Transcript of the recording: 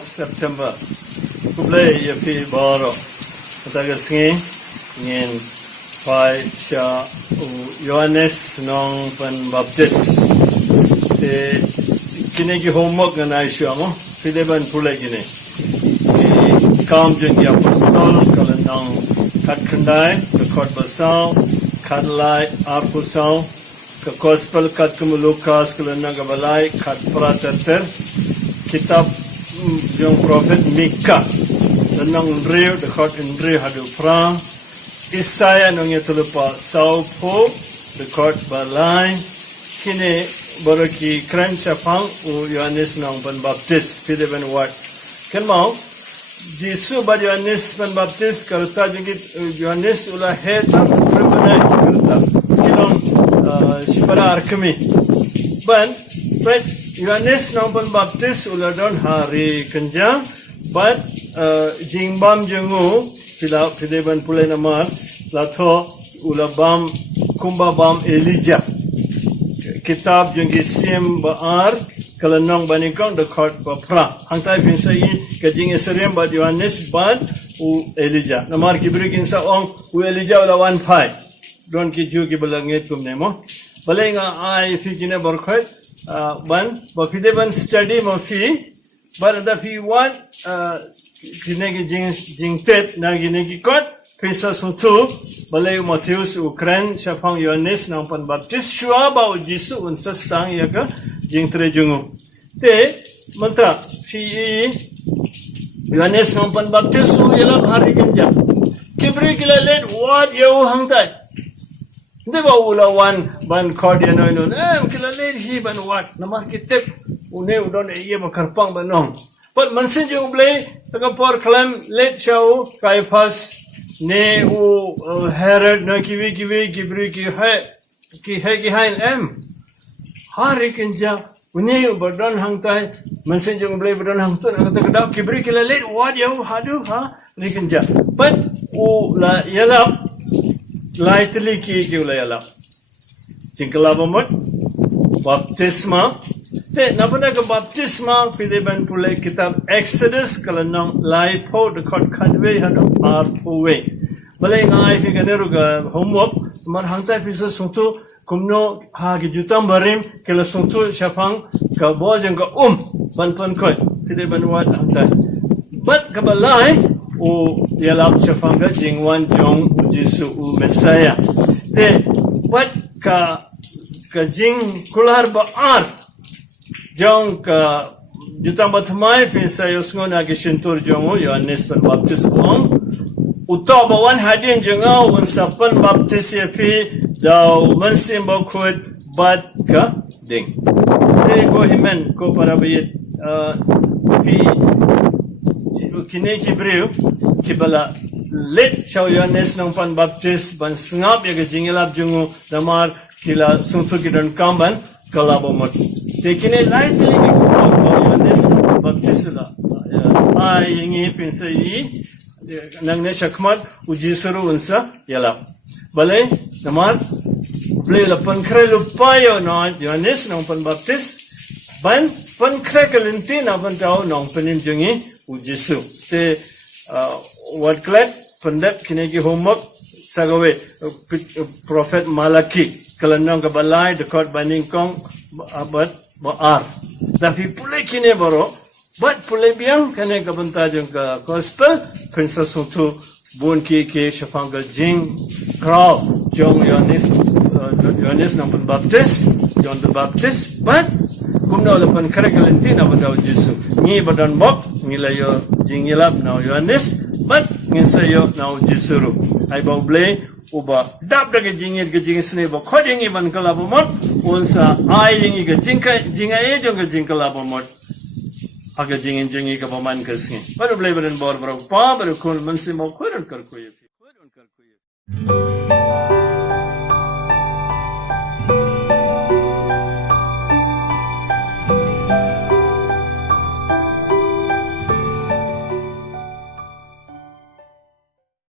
of September. Kublai yapi baro. Kataga singi ngin pai siya Yohanes nong pan baptist. Kini ki homework na naisyo mo. Piliban pulay kini. Kam jeng ki apostol kalanang katkandai kakot basaw kadlay arpusaw ka gospel kat kumulukas kalanang kabalay kat pratater kitab yung prophet Mika lanang Andrew kakot Andrew hadu prang Isaya nung yatulupa saupo kakot balay kini baraki kran sapang u Yohanes nang Pembaptis piliban wat kan mau Jisu bad Yohanes Pembaptis karta jengit Yohanes ulah hetam berbenai karta kilong sipara arkemi ban but Yohanes nang Pembaptis ulah don hari kenjang but jingbam jengu pila pideban pulai namar latho ulah bam kumba bam Elijah kitab jengki sim baar kalanong banikong dekot bapra hangtai pinsa i kajing esrem bad Yohanes bad u Elijah namar kibrikin sa ong u Elijah ula 1:5 don ki ju ki balangit kum nemo balenga ai fi kine borkhoi ban ba fide ban study mo fi but da fi one kine ki jing tet na gine ki kot Pisa suntu balay Matthews Ukran syafang Yohanes nang Pembaptis syua bau Jisu unsa stang yaga jing trejungu te manta fi Yohanes nang Pembaptis su yelap hari kenja kibri kilalet wat yau hangtai de bau ulawan ban cordian no kilalet hi ban wat namar kitep une udon iye makarpang banong but mansin jung blay tagapor klam let show Caiaphas ne u Herod no kiwi kibri ki hai em hari kenja une berdon hangtai mansen jong blai berdon hangtun angta kedau kibri kilalet wat yau hadu ha ri kenja but u la yalap lightly ki ula yalap jingkala bomot baptisma te napana ka baptisma pideban pulai kitab Exodus kalanong laipo de kot kadwe hado arpowe balai ngai fi ganeru ga homework man hangtai pisa suntu kumno ha gi jutam barim kela suntu syapang ka bojeng ka ban koi pideban wat hangtai but ka balai u yalap syapang ga jingwan jong Jisu u Messiah te what ka jing kular baar jong ka jutang batmai pinsa yosngon agi shintur jongo Yohanes Pembaptis ong utaw bawan hadin jengau unsapan baptis yapi daw mansim bakhut bat ka ding te ko himen ko para bayit pi kini kibriu kibala let shaw Yohanes nang Pembaptis ban sngap yaga jingilap jongo damar kila suntu kidon kamban kalabomot tekine lightly Yohanes Pembaptisla ai ingi pinsai nang ne shakmat uji suru unsa yala balai namar play la pankre lupayo no Yohanes nang Pembaptis ban pankre kalintina ban tao nang penim jungi uji su te what glad pandap kinegi homework sagawe prophet Malaki kalanong kabalay dekot baningkong abad baar tapi pulai kini baro but pulai biang kene kabanta jong ka gospel princess tu bun ki syafanggal jing kraw jong Yohanes nang Pembaptis John the Baptist but kumno lapan karegalentin abadaw Jisu ngi badan bok ngilayo jingilap na Yohanes but nginsayo na Jisuru ay bawble uba dap daga jingir ga jingir sne ba khodingi ban kala bomot unsa ai jingi ga jinga e jong ga jingkala bomot aga jingi ga boman kasngi baru blai badan bor bro pa baru kul mansi mo khoran kar koye